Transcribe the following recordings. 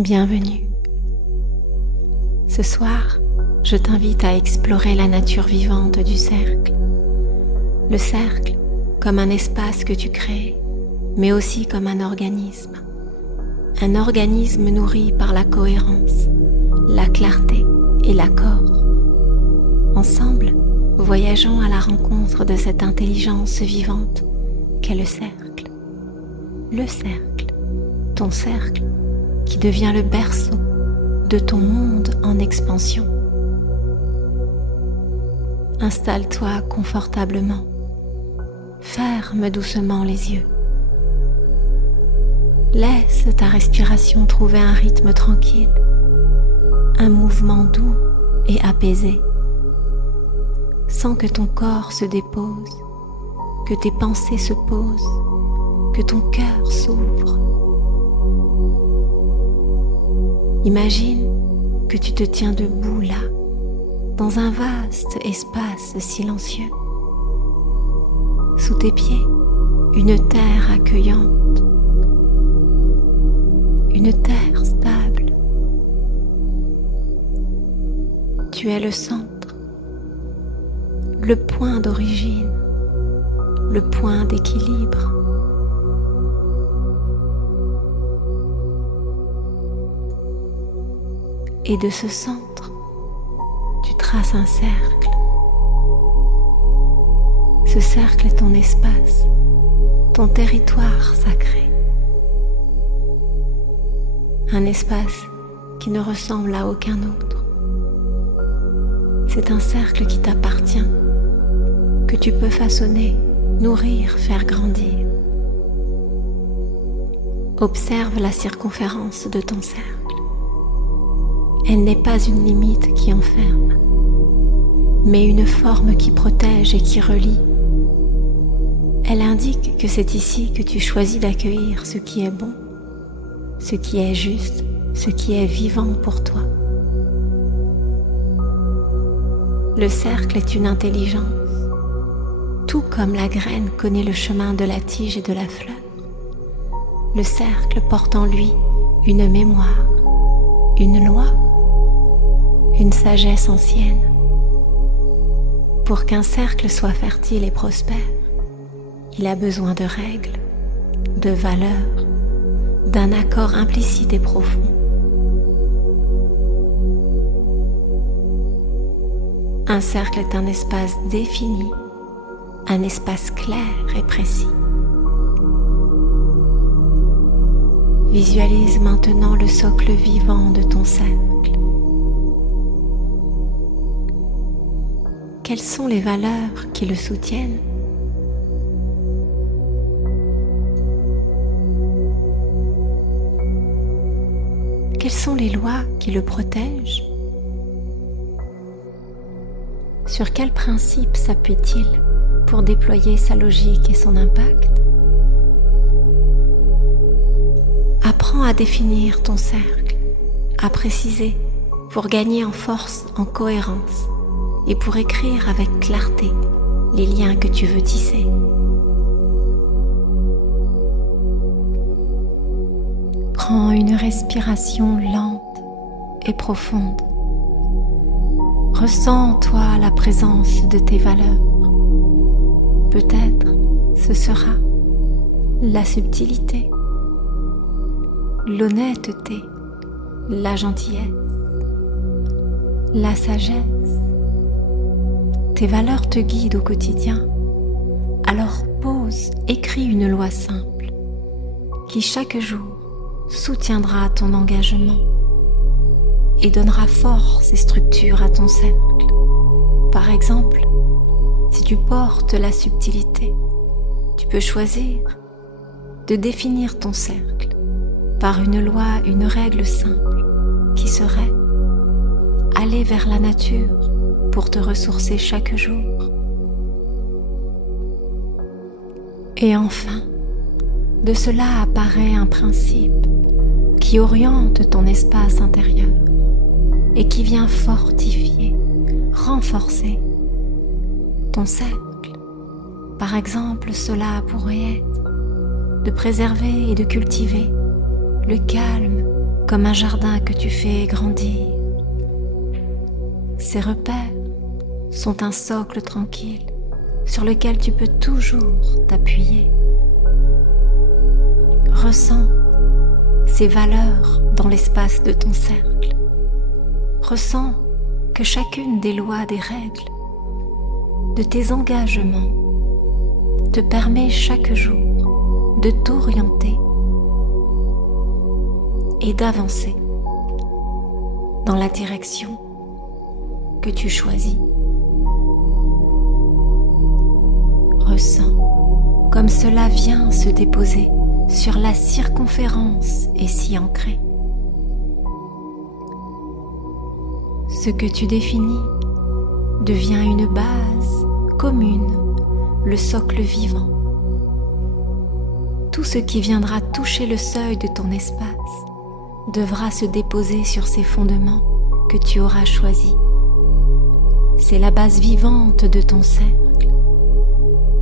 Bienvenue. Ce soir, je t'invite à explorer la nature vivante du cercle. Le cercle comme un espace que tu crées, mais aussi comme un organisme. Un organisme nourri par la cohérence, la clarté et l'accord. Ensemble, voyageons à la rencontre de cette intelligence vivante qu'est le cercle. Le cercle, ton cercle, qui devient le berceau de ton monde en expansion. Installe-toi confortablement. Ferme doucement les yeux. Laisse ta respiration trouver un rythme tranquille, un mouvement doux et apaisé. Sens que ton corps se dépose, que tes pensées se posent, que ton cœur s'ouvre. Imagine que tu te tiens debout là, dans un vaste espace silencieux. Sous tes pieds, une terre accueillante, une terre stable. Tu es le centre, le point d'origine, le point d'équilibre. Et de ce centre, tu traces un cercle. Ce cercle est ton espace, ton territoire sacré. Un espace qui ne ressemble à aucun autre. C'est un cercle qui t'appartient, que tu peux façonner, nourrir, faire grandir. Observe la circonférence de ton cercle. Elle n'est pas une limite qui enferme, mais une forme qui protège et qui relie. Elle indique que c'est ici que tu choisis d'accueillir ce qui est bon, ce qui est juste, ce qui est vivant pour toi. Le cercle est une intelligence, tout comme la graine connaît le chemin de la tige et de la fleur. Le cercle porte en lui une mémoire, une loi, une sagesse ancienne. Pour qu'un cercle soit fertile et prospère, il a besoin de règles, de valeurs, d'un accord implicite et profond. Un cercle est un espace défini, un espace clair et précis. Visualise maintenant le socle vivant de ton cercle. Quelles sont les valeurs qui le soutiennent? Quelles sont les lois qui le protègent? Sur quels principes s'appuie-t-il pour déployer sa logique et son impact? Apprends à définir ton cercle, à préciser pour gagner en force, en cohérence et pour écrire avec clarté les liens que tu veux tisser. Prends une respiration lente et profonde. Ressens en toi la présence de tes valeurs. Peut-être ce sera la subtilité, l'honnêteté, la gentillesse, la sagesse. Tes valeurs te guident au quotidien. Alors pose, écris une loi simple qui chaque jour soutiendra ton engagement et donnera force et structure à ton cercle. Par exemple, si tu portes la subtilité, tu peux choisir de définir ton cercle par une loi, une règle simple qui serait aller vers la nature pour te ressourcer chaque jour. Et enfin, de cela apparaît un principe qui oriente ton espace intérieur et qui vient fortifier, renforcer ton cercle. Par exemple, cela pourrait être de préserver et de cultiver le calme comme un jardin que tu fais grandir. Ces repères sont un socle tranquille sur lequel tu peux toujours t'appuyer. Ressens ces valeurs dans l'espace de ton cercle. Ressens que chacune des lois, des règles, de tes engagements te permet chaque jour de t'orienter et d'avancer dans la direction que tu choisis. Ressens comme cela vient se déposer sur la circonférence et s'y ancrer. Ce que tu définis devient une base commune, le socle vivant. Tout ce qui viendra toucher le seuil de ton espace devra se déposer sur ces fondements que tu auras choisis. C'est la base vivante de ton cercle,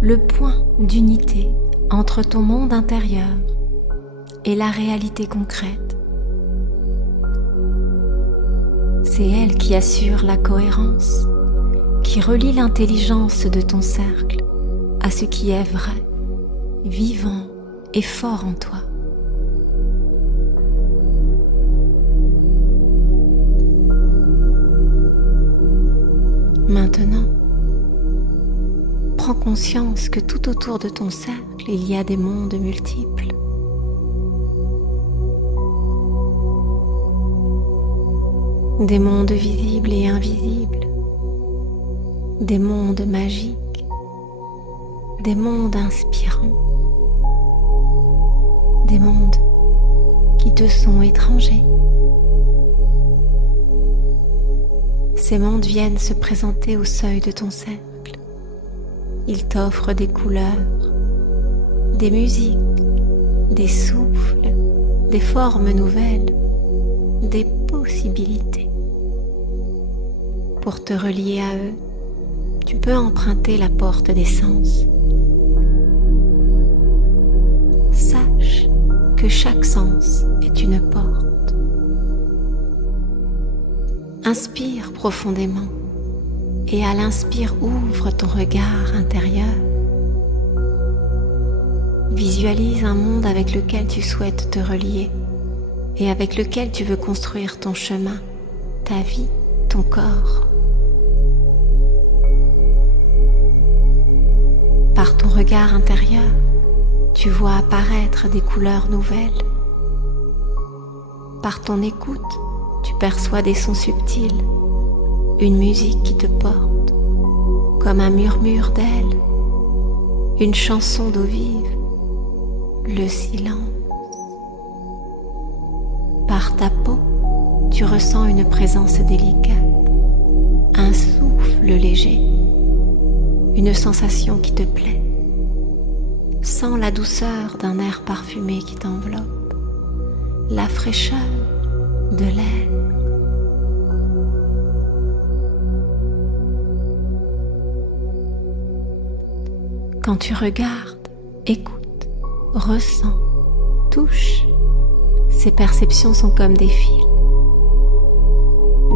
le point d'unité entre ton monde intérieur et la réalité concrète. C'est elle qui assure la cohérence, qui relie l'intelligence de ton cercle à ce qui est vrai, vivant et fort en toi. Maintenant, prends conscience que tout autour de ton cercle, il y a des mondes multiples. Des mondes visibles et invisibles, des mondes magiques, des mondes inspirants, des mondes qui te sont étrangers. Ces mondes viennent se présenter au seuil de ton cercle. Ils t'offrent des couleurs, des musiques, des souffles, des formes nouvelles, des possibilités. Pour te relier à eux, tu peux emprunter la porte des sens. Sache que chaque sens est une porte. Inspire profondément et à l'inspire ouvre ton regard intérieur. Visualise un monde avec lequel tu souhaites te relier et avec lequel tu veux construire ton chemin, ta vie, ton corps. Par ton regard intérieur, tu vois apparaître des couleurs nouvelles. Par ton écoute, tu perçois des sons subtils, une musique qui te porte, comme un murmure d'ailes, une chanson d'eau vive, le silence. Par ta peau, tu ressens une présence délicate, un souffle léger, une sensation qui te plaît. Sens la douceur d'un air parfumé qui t'enveloppe, la fraîcheur de l'air. Quand tu regardes, écoutes, ressens, touches, ces perceptions sont comme des fils.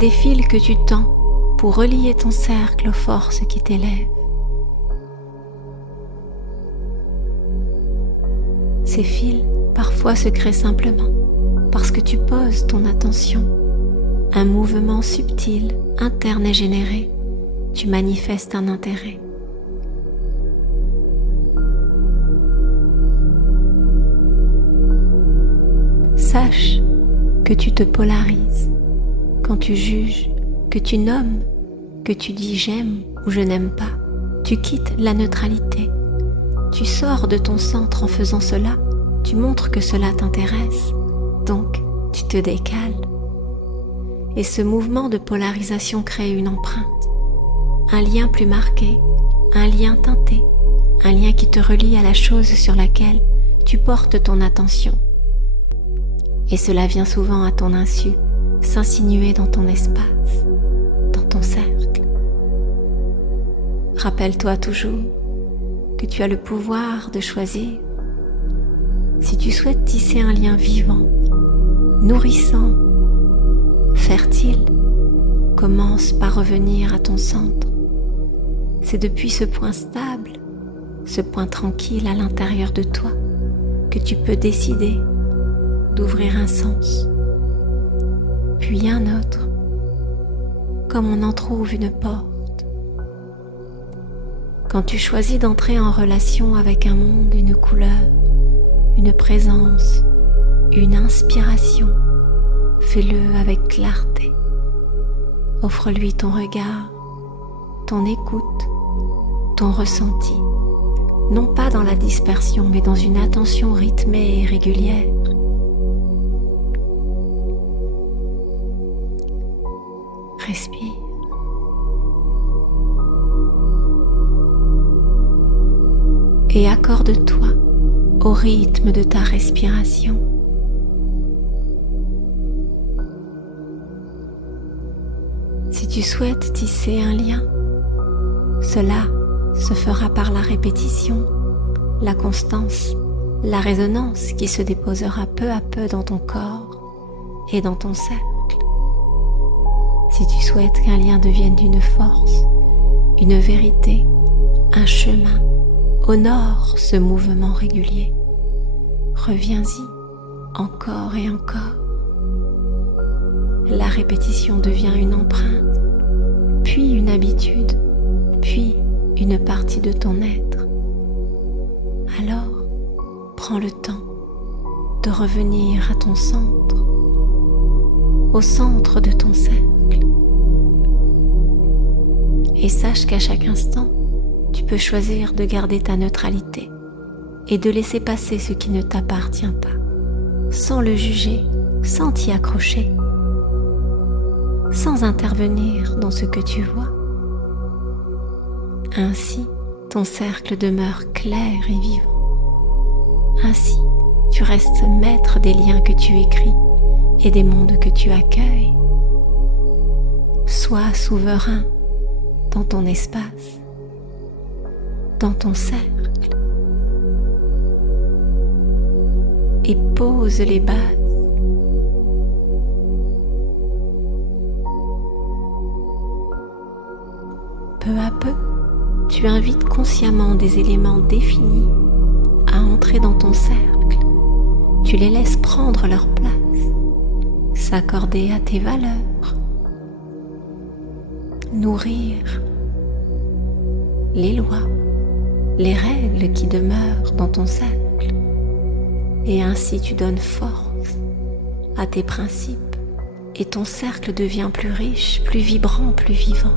Des fils que tu tends pour relier ton cercle aux forces qui t'élèvent. Ces fils parfois se créent simplement parce que tu poses ton attention. Un mouvement subtil, interne est généré. Tu manifestes un intérêt. Sache que tu te polarises quand tu juges, que tu nommes, que tu dis j'aime ou je n'aime pas. Tu quittes la neutralité. Tu sors de ton centre en faisant cela. Tu montres que cela t'intéresse. Donc, tu te décales. Et ce mouvement de polarisation crée une empreinte, un lien plus marqué, un lien teinté, un lien qui te relie à la chose sur laquelle tu portes ton attention. Et cela vient souvent à ton insu, s'insinuer dans ton espace, dans ton cercle. Rappelle-toi toujours que tu as le pouvoir de choisir. Si tu souhaites tisser un lien vivant, nourrissant, fertile, commence par revenir à ton centre. C'est depuis ce point stable, ce point tranquille à l'intérieur de toi, que tu peux décider d'ouvrir un sens, puis un autre, comme on en trouve une porte. Quand tu choisis d'entrer en relation avec un monde, une couleur, une présence, une inspiration, fais-le avec clarté. Offre-lui ton regard, ton écoute, ton ressenti, non pas dans la dispersion, mais dans une attention rythmée et régulière. Respire. Et accorde-toi au rythme de ta respiration. Si tu souhaites tisser un lien, cela se fera par la répétition, la constance, la résonance qui se déposera peu à peu dans ton corps et dans ton cercle. Si tu souhaites qu'un lien devienne une force, une vérité, un chemin, honore ce mouvement régulier. Reviens-y encore et encore. La répétition devient une empreinte, puis une habitude, puis une partie de ton être. Alors, prends le temps de revenir à ton centre, au centre de ton cercle. Et sache qu'à chaque instant, tu peux choisir de garder ta neutralité et de laisser passer ce qui ne t'appartient pas, sans le juger, sans t'y accrocher, sans intervenir dans ce que tu vois. Ainsi, ton cercle demeure clair et vivant. Ainsi, tu restes maître des liens que tu écris et des mondes que tu accueilles. Sois souverain dans ton espace, dans ton cercle, et pose les bases. Peu à peu, tu invites consciemment des éléments définis à entrer dans ton cercle. Tu les laisses prendre leur place, s'accorder à tes valeurs, nourrir les lois, les règles qui demeurent dans ton cercle. Et ainsi tu donnes force à tes principes et ton cercle devient plus riche, plus vibrant, plus vivant.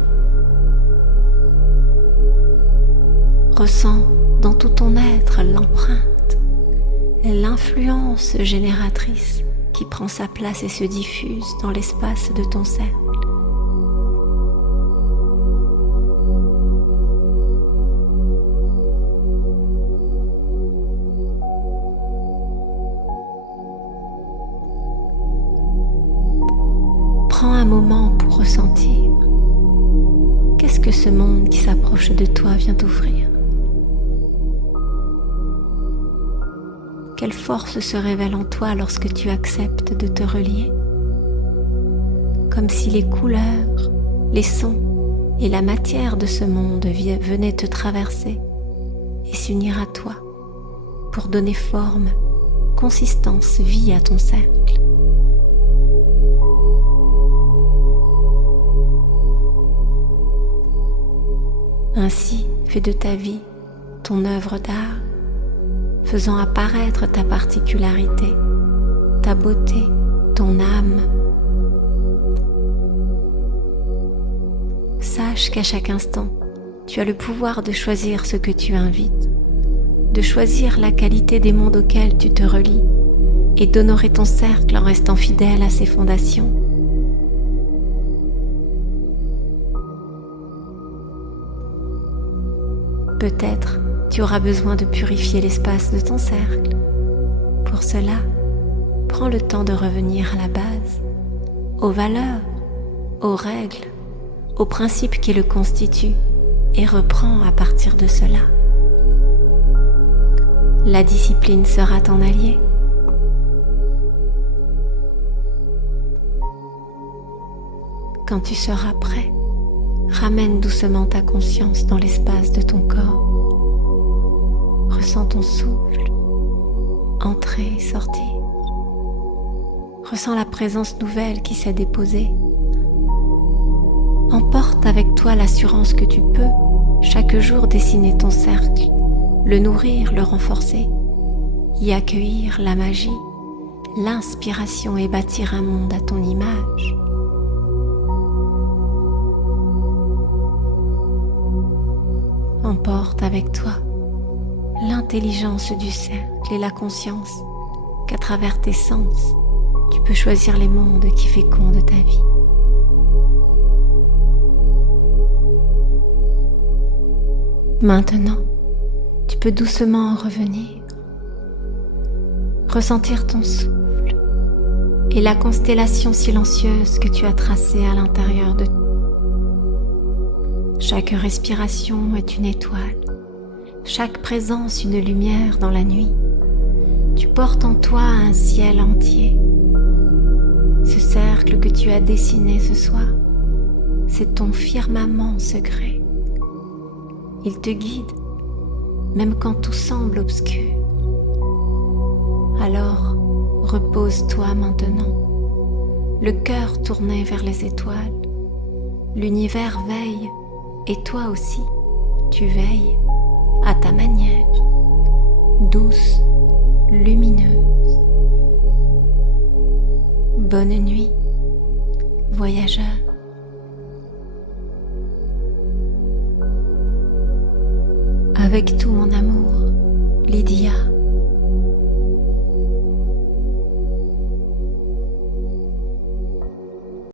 Ressens dans tout ton être l'empreinte, l'influence génératrice qui prend sa place et se diffuse dans l'espace de ton cercle. Prends un moment pour ressentir. Qu'est-ce que ce monde qui s'approche de toi vient t'offrir? Quelle force se révèle en toi lorsque tu acceptes de te relier? Comme si les couleurs, les sons et la matière de ce monde venaient te traverser et s'unir à toi pour donner forme, consistance, vie à ton cercle. Ainsi, fais de ta vie ton œuvre d'art, faisant apparaître ta particularité, ta beauté, ton âme. Sache qu'à chaque instant, tu as le pouvoir de choisir ce que tu invites, de choisir la qualité des mondes auxquels tu te relies et d'honorer ton cercle en restant fidèle à ses fondations. Peut-être tu auras besoin de purifier l'espace de ton cercle. Pour cela, prends le temps de revenir à la base, aux valeurs, aux règles, aux principes qui le constituent et reprends à partir de cela. La discipline sera ton allié. Quand tu seras prêt, ramène doucement ta conscience dans l'espace de ton corps. Ressens ton souffle, entrer et sortir. Ressens la présence nouvelle qui s'est déposée. Emporte avec toi l'assurance que tu peux chaque jour dessiner ton cercle, le nourrir, le renforcer, y accueillir la magie, l'inspiration et bâtir un monde à ton image. Emporte avec toi l'intelligence du cercle et la conscience qu'à travers tes sens, tu peux choisir les mondes qui fécondent ta vie. Maintenant, tu peux doucement revenir, ressentir ton souffle et la constellation silencieuse que tu as tracée à l'intérieur de toi. Chaque respiration est une étoile, chaque présence une lumière dans la nuit. Tu portes en toi un ciel entier. Ce cercle que tu as dessiné ce soir, c'est ton firmament secret. Il te guide, même quand tout semble obscur. Alors, repose-toi maintenant, le cœur tourné vers les étoiles. L'univers veille, et toi aussi, tu veilles, à ta manière, douce, lumineuse. Bonne nuit, voyageur. Avec tout mon